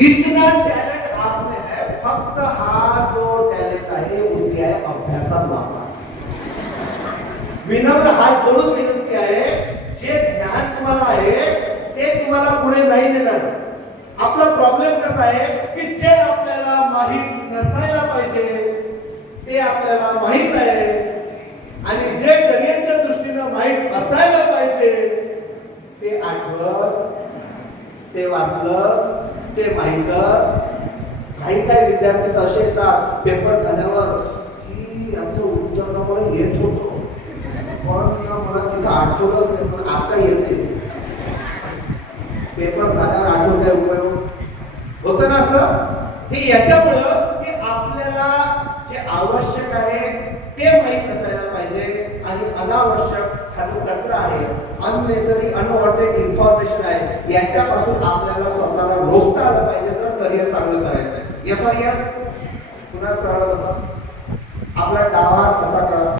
इतना टॅलेंट आप में है, फक्त हा जो टॅलेंट आहे उद्या आहे अभ्यासात वापरा. विनम्र हात जोडून विनंती आहे, जे ज्ञान तुम्हाला आहे ते तुम्हाला पुढे नाही नेणार. आपला प्रॉब्लेम कसा आहे की जे आपल्याला माहित नसायला पाहिजे ते आपल्याला माहित आहे आणि जे करिअरच्या दृष्टीने माहित असायला पाहिजे ते आठवत, ते वाचलं, ते माहित. काही विद्यार्थी तर असे येतात पेपर झाल्यावर की याचं उत्तर ना मला येत होतं पण मला तिथं आठवलंच नाही, पण आता येते. पेपर झाल्यावर आठवून काय उपयोग होतं ना असं. हे याच्यामुळं की आपल्याला जे आवश्यक आहे ते माहीत असायला पाहिजे आणि अनावश्यक हा जो कचरा आहे, अननेसरी अनवॉन्टेड इन्फॉर्मेशन आहे, याच्यापासून आपल्याला स्वतःला रोखता आलं पाहिजे जर करिअर चांगलं करायचं आहे. यस और यस. पुन्हा सरळ बसा. आपला डावा हात कसा करा.